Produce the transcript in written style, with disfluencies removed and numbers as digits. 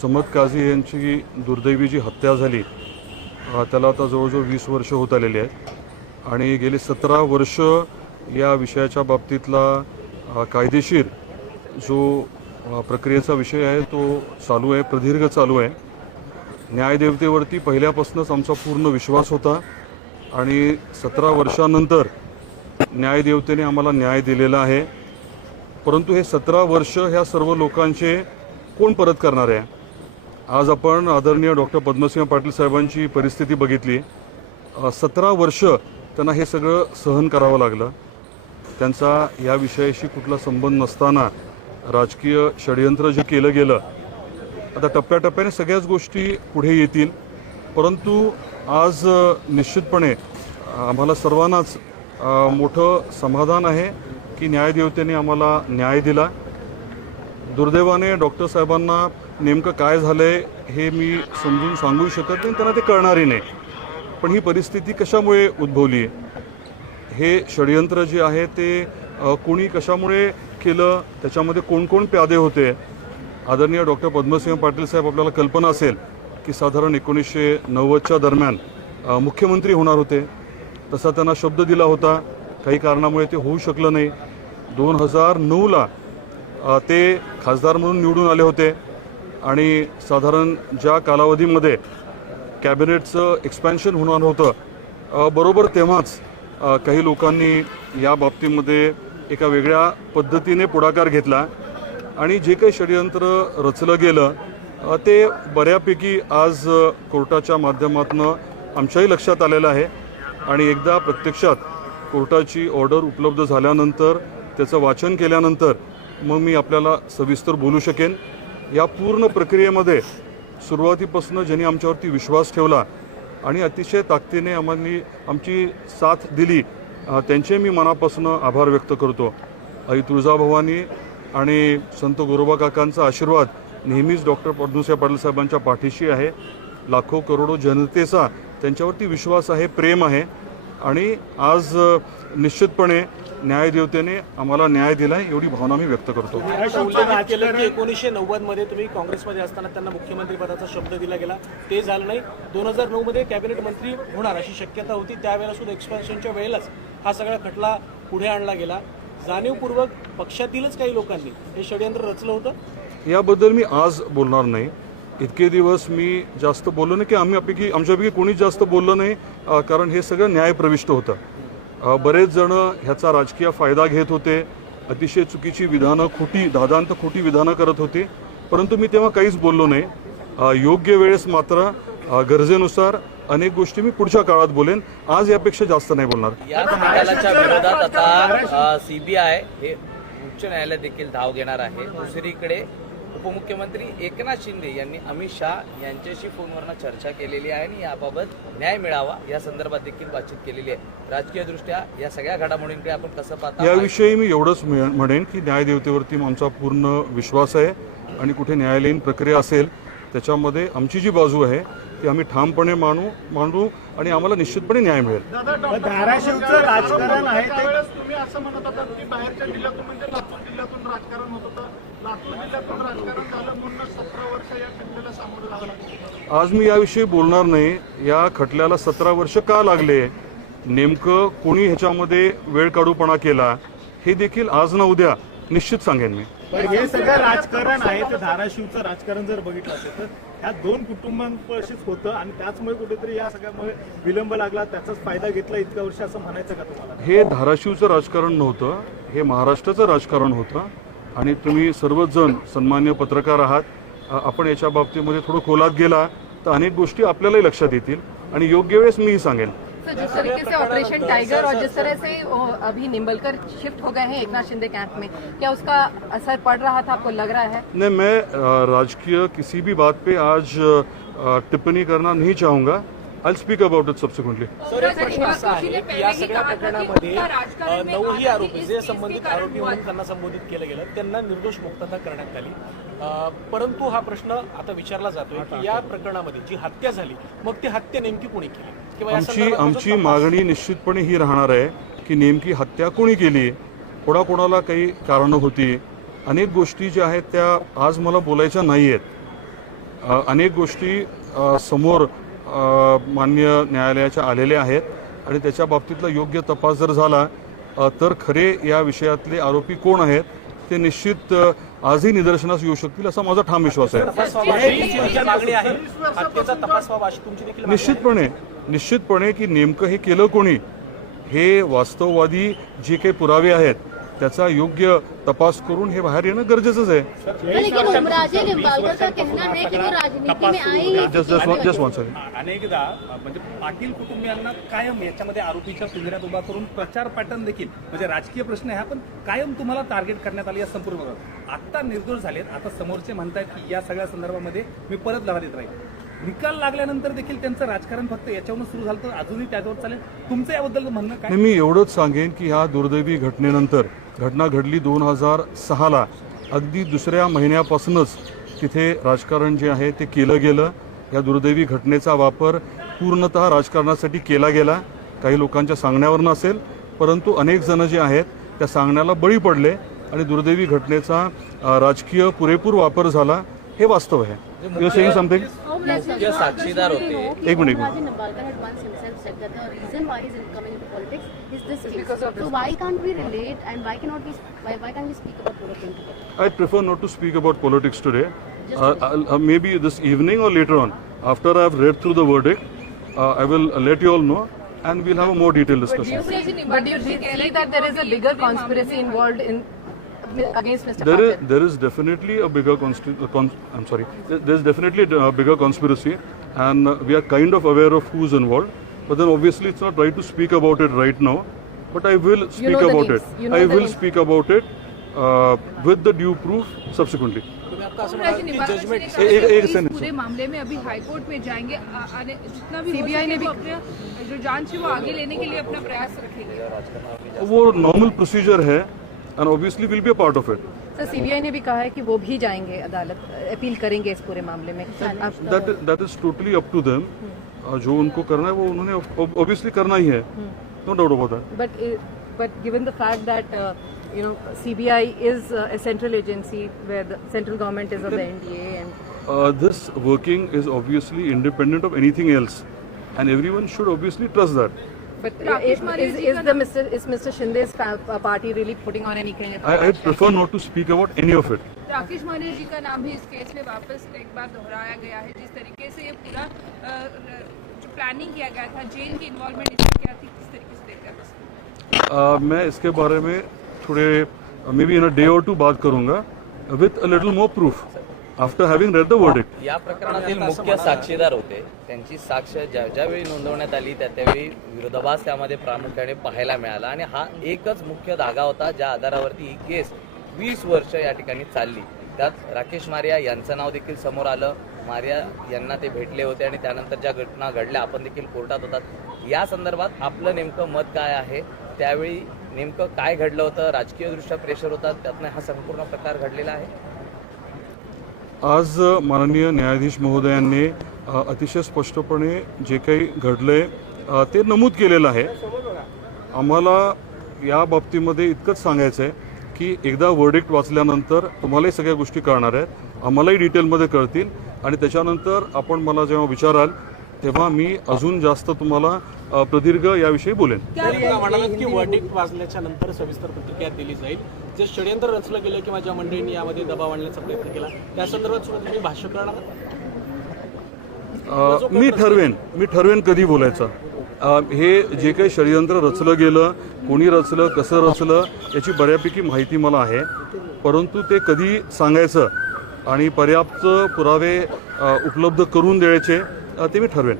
समद काझी यांची दुर्दैवी जी हत्या झाली त्याला आता जवळजवळ 20 वर्ष होत आलेली आहेत आणि गेली 17 वर्ष या विषयाच्या बाबतीतला कायदेशीर जो प्रक्रियेचा विषय आहे तो चालू आहे, प्रदीर्घ चालू आहे. न्यायदेवतेवरती पहिल्यापासूनच आमचा पूर्ण विश्वास होता आणि 17 वर्षानंतर न्यायदेवतेने आम्हाला न्याय दिलेला आहे. परंतु हे 17 वर्ष ह्या सर्व लोकांचे कोण परत करणार आहे? आज आपण आदरणीय डॉक्टर पद्मसिंह पाटील साहेबांची परिस्थिती बघितली. 17 वर्ष त्यांना हे सगळं सहन करावं लागलं. त्यांचा या विषयाशी कुठला संबंध नसताना राजकीय षडयंत्र जे केलं गेलं, आता टप्प्याटप्प्याने सगळ्याच गोष्टी पुढे येतील. परंतु आज निश्चितपणे आम्हाला सर्वांनाच मोठं समाधान आहे की न्यायदेवतेने आम्हाला न्याय दिला. दुर्दैवाने डॉक्टर साहेबांना नेमकं काय झालंय हे मी समजून सांगू शकत नाही, त्यांना ते कळणारही नाही. पण ही परिस्थिती कशामुळे उद्भवली, हे षडयंत्र जे आहे ते कोणी कशामुळे केलं, त्याच्यामध्ये कोण कोण प्यादे होते. आदरणीय डॉक्टर पद्मसिंह पाटील साहेब, आपल्याला कल्पना असेल की साधारण 1990च्या दरम्यान मुख्यमंत्री होणार होते. तसा त्यांना शब्द दिला होता. काही कारणामुळे ते होऊ शकलं नाही. 2009ला ते खासदार म्हणून निवडून आले होते आणि साधारण ज्या कालावधीमध्ये कॅबिनेटचं एक्सपॅन्शन होणार होतं, बरोबर तेव्हाच काही लोकांनी या बाबतीमध्ये एका वेगळ्या पद्धतीने पुढाकार घेतला आणि जे काही षडयंत्र रचलं गेलं ते बऱ्यापैकी आज कोर्टाच्या माध्यमातून आमच्याही लक्षात आलेलं आहे. आणि एकदा प्रत्यक्षात कोर्टाची ऑर्डर उपलब्ध झाल्यानंतर, त्याचं वाचन केल्यानंतर मग मी आपल्याला सविस्तर बोलू शकेन. या पूर्ण प्रक्रियेमध्ये सुरुवातीपासून ज्यांनी आमच्यावरती विश्वास ठेवला आणि अतिशय ताकदीने आमची साथ दिली, त्यांचे मी मनापासून आभार व्यक्त करतो. आई तुळजाभवानी आणि संत गोरोबा काकांचा आशीर्वाद नेहमीच डॉक्टर पद्मसिंह पाटील साहेबांच्या पाठीशी आहे. लाखो करोडो जनतेचा त्यांच्यावरती विश्वास आहे, प्रेम आहे आणि आज निश्चितपणे न्यायदेवतेने आम्हाला न्याय दिला एवढी भावना मी व्यक्त करतो. 1990 मध्ये तुम्ही काँग्रेसमध्ये असताना त्यांना मुख्यमंत्री पदाचा शब्द दिला गेला, ते झालं नाही. 2009 मध्ये कॅबिनेट मंत्री होणार अशी शक्यता होती. त्यावेळेला सुद्धा एक्सपॅन्शनच्या वेळेलाच हा सगळा खटला पुढे आणला गेला. जाणीवपूर्वक पक्षातीलच काही लोकांनी हे षडयंत्र रचलं होतं. याबद्दल मी आज बोलणार नाही. इतके दिवस मी जास्त बोललो नाही की आमच्यापैकी कोणीच जास्त बोललं नाही, कारण हे सगळं न्यायप्रविष्ट होतं. बरेच जण ह्याचा राजकीय फायदा घेत होते. अतिशय चुकीची विधानं, दादांत खोटी विधानं करत होते. परंतु मी तेव्हा काहीच बोललो नाही. योग्य वेळेस मात्र गरजेनुसार अनेक गोष्टी मी पुढच्या काळात बोलेन. आज यापेक्षा जास्त नाही बोलणार. या निकालाच्या विरोधात आता सीबीआय हे उच्च न्यायालय देखील धाव घेणार आहे. दुसरीकडे उपमुख्यमंत्री एकनाथ शिंदे यांनी अमित शाह यांच्याशी फोनवरून चर्चा केलेली आहे आणि याबाबत न्याय मिळावा या संदर्भात देखील बातचीत केलेली आहे. राजकीय दृष्ट्या या सगळ्या घडामोडींकडे आपण कसं पाहता? याविषयी मी एवढंच म्हणेन की न्यायदेवतेवरती आमचा पूर्ण विश्वास आहे आणि कुठे न्यायालयीन प्रक्रिया असेल त्याच्यामध्ये आमची जी बाजू आहे ती आम्ही ठामपणे मांडू आणि आम्हाला निश्चितपणे न्याय मिळेल. धाराशिवचं राजकारण आहे ते तुम्ही असं म्हणत होता की बाहेरच्या जिल्ह्यातून म्हणजे लातूर जिल्ह्यातून राजकारण होत होतं. लातूर जिल्ह्यातून राजकारण झालं म्हणून 17 वर्ष या खटल्याला सामोरं जावं लागलं. आज मी याविषयी बोलणार नाही. या खटल्याला 17 वर्ष का लागले, नेमकं कोणी ह्याच्यामध्ये वेळ काढूपणा केला, हे देखील आज ना उद्या निश्चित सांगेन मी. पण हे सगळं राजकारण आहे ते धाराशिवचं राजकारण जर बघितलं असेल तर ह्या दोन कुटुंबांपाशीच होतं आणि त्याचमुळे कुठेतरी या सगळ्यामुळे विलंब लागला, त्याचाच फायदा घेतला इतक्या वर्ष असं म्हणायचं का तुम्हाला? हे धाराशिवचं राजकारण नव्हतं, हे महाराष्ट्राचं राजकारण होतं आणि तुम्ही सर्वच जण सन्मान्य पत्रकार आहात. आपण याच्या बाबतीमध्ये थोडं खोलात गेला तर अनेक गोष्टी आपल्यालाही लक्षात येतील आणि योग्य वेळेस मीही सांगेन. तो जिस तरीके से ऑपरेशन टाइगर और जिस तरह से अभी निम्बलकर शिफ्ट हो गए हैं एकनाथ शिंदे कैंप में, क्या उसका असर पड़ रहा था, आपको लग रहा है? नहीं, मैं राजकीय किसी भी बात पे आज टिप्पणी करना नहीं चाहूँगा. I'll speak about it subsequently. Sir, एक प्रश्न असा आहे की या सगळ्या प्रकरणामध्ये 9ही आरोपी जे संबंधित आरोपी म्हणून त्यांना संबोधित केलं गेलं, त्यांना निर्दोष मुक्तता करण्यात आली. परंतु हा प्रश्न आता विचारला जातोय की या प्रकरणामध्ये जी हत्या झाली, मग ती हत्या नेमकी कोणी केली? किंवा आमची मागणी निश्चितपणे ही राहणार आहे की नेमकी हत्या कोणी केली, कोणाकोणाला काही कारणं होती. अनेक गोष्टी ज्या आहेत त्या आज मला बोलायच्या नाही आहेत. अनेक गोष्टी समोर मान्य न्यायालयाच्या आलेल्या आहेत आणि त्याच्या बाबतीतला योग्य तपास जर झाला तर खरे या विषयातले आरोपी कोण आहेत ते निश्चित आजही निदर्शनास येऊ शकतील असा माझा ठाम विश्वास आहे. तपास व्हावा अशी तुमची मागणी आहे. हत्येचा तपास व्हावा अशी तुमची देखील मागणी आहे. निश्चितपणे की नेमकं हे केलं कोणी हे वास्तववादी जे काही पुरावे आहेत त्याचा योग्य तपास करून हे बाहेर येणं गरजेचंच आहे. लेकिन उमराजे निंबाळकर का कहना है कि वो राजनीति में आएंगे. Just one second. अनेकदा म्हणजे पाटील कुटुंबियांना कायम याच्यामध्ये आरोपीच्या पिंजऱ्यात उभा करून प्रचार पॅटर्न देखील म्हणजे राजकीय प्रश्न आहे पण कायम तुम्हाला टार्गेट करण्यात आली या संपूर्ण भागात. आता निर्दोष झालेत, आता समोरचे म्हणतायत की या सगळ्या संदर्भामध्ये मी परत लढा देत राहील. निकाल लागल्यानंतर देखील त्यांचं राजकारण फक्त याच्यावरून सुरू झालं तर अजूनही त्याच्यावर चालेल. तुमचं याबद्दल म्हणणं काय? मी एवढंच सांगेन की ह्या दुर्दैवी घटनेनंतर घटना घडली 2006ला अगदी दुसऱ्या महिन्यापासूनच तिथे राजकारण जे आहे ते केलं गेलं. या दुर्दैवी घटनेचा वापर पूर्णतः राजकारणासाठी केला गेला. काही लोकांच्या सांगण्यावर नसेल परंतु अनेक जण जे आहेत त्या सांगण्याला बळी पडले आणि दुर्दैवी घटनेचा राजकीय पुरेपूर वापर झाला हे वास्तव आहे. You are saying something? मुख्य साक्षीदार होते. एक मिनिट. Umaje Nimbalkar had once himself said that the reason why he's coming into politics is this case. So why can't we relate and why can't we speak about politics? I prefer not to speak about politics today. Maybe this evening or later on, after I have read through the verdict, I will let you all know, and we'll have a more detailed discussion. But do you see that there is a bigger conspiracy involved in against Mr. Patil? There is definitely a bigger there's definitely a bigger conspiracy, and we are kind of aware of who's involved. But then obviously it's not right to speak about it right now. But I will speak know the about names. it. You know I the will names. speak about it with the due proof subsequently. तुम्ही आता असं म्हणाल की judgement एक इस second. पूरे मामले में अभी हाईकोर्ट में जाएंगे जितना भी CBI ने भी अपने जो जांच है वो आगे लेने के लिए अपना प्रयास रखेंगे. वो नॉर्मल प्रोसीजर है and obviously will be a part of it. Sir CBI ने भी कहा है कि वो भी जाएंगे अदालत, अपील करेंगे इस पूरे मामले में. That is totally up to them. जो उनको करना है वो उन्होंने obviously करना ही है. No doubt about that. But given the fact that CBI is a central agency where the central government is of the NDA and This working is obviously independent of anything else, and everyone should obviously trust that. but Rakesh Maria ji का is Mr. Shinde's party really putting on any kind of I prefer not to speak about any of it. Rakesh Maria ji का नाम भी इस केस में वापस एक बार दोहराया गया है. जिस तरीके से ये पूरा जो प्लानिंग किया गया था, जेल की इन्वॉल्वमेंट इसमें क्या थी, किस तरीके से देखते हैं? मैं इसके बारे में थोड़े may be in a day और टू बात करूंगा with a little more proof after having read the verdict. या प्रकरणातील मुख्य साक्षीदार होते. त्यांची साक्ष ज्यावेळी नोंदवण्यात आली त्यावेळी विरोधाभास त्यामध्ये प्रामुख्याने पाहायला मिळाला आणि हा एकच मुख्य धागा होता ज्या आधारावरती ही केस 20 वर्ष या ठिकाणी चालली. त्यात राकेश मारिया यांचं नाव देखील समोर आलं. मारिया यांना ते भेटले होते आणि त्यानंतर ज्या घटना घडल्या आपण देखील कोर्टात होतात. या संदर्भात आपलं नेमकं मत काय आहे, त्यावेळी नेमकं काय घडलं होतं, राजकीयदृष्ट्या प्रेशर होता, त्यातनं हा संपूर्ण प्रकार घडलेला आहे. आज माननीय न्यायाधीश महोदयांनी अतिशय स्पष्टपणे जे काही घडलंय ते नमूद केलेलं आहे. आम्हाला या बाबतीमध्ये इतकंच सांगायचं आहे की एकदा वर्डिक्ट वाचल्यानंतर तुम्हालाही सगळ्या गोष्टी कळणार आहेत, आम्हालाही डिटेलमध्ये कळतील आणि त्याच्यानंतर आपण मला जेव्हा विचाराल तेव्हा मी अजून जास्त तुम्हाला प्रदीर्घ याविषयी बोलेन. म्हणालात की वर्डिक्ट वाजल्याच्या नंतर सविस्तर प्रतिक्रिया दिली जाईल. जे षडयंत्र रचलं गेलं किंवा ज्या मंडळींनी यामध्ये दबाव आणण्याचा प्रयत्न केला त्या संदर्भात सुद्धा तुम्ही भाष्य करणार आहात? मी ठरवेन कधी बोलायचं. हे जे काही षडयंत्र रचलं गेलं, कोणी रचलं, कसं रचलं याची बऱ्यापैकी माहिती मला आहे, परंतु ते कधी सांगायचं आणि पर्याप्त पुरावे उपलब्ध करून द्यायचे ते मी ठरवेन.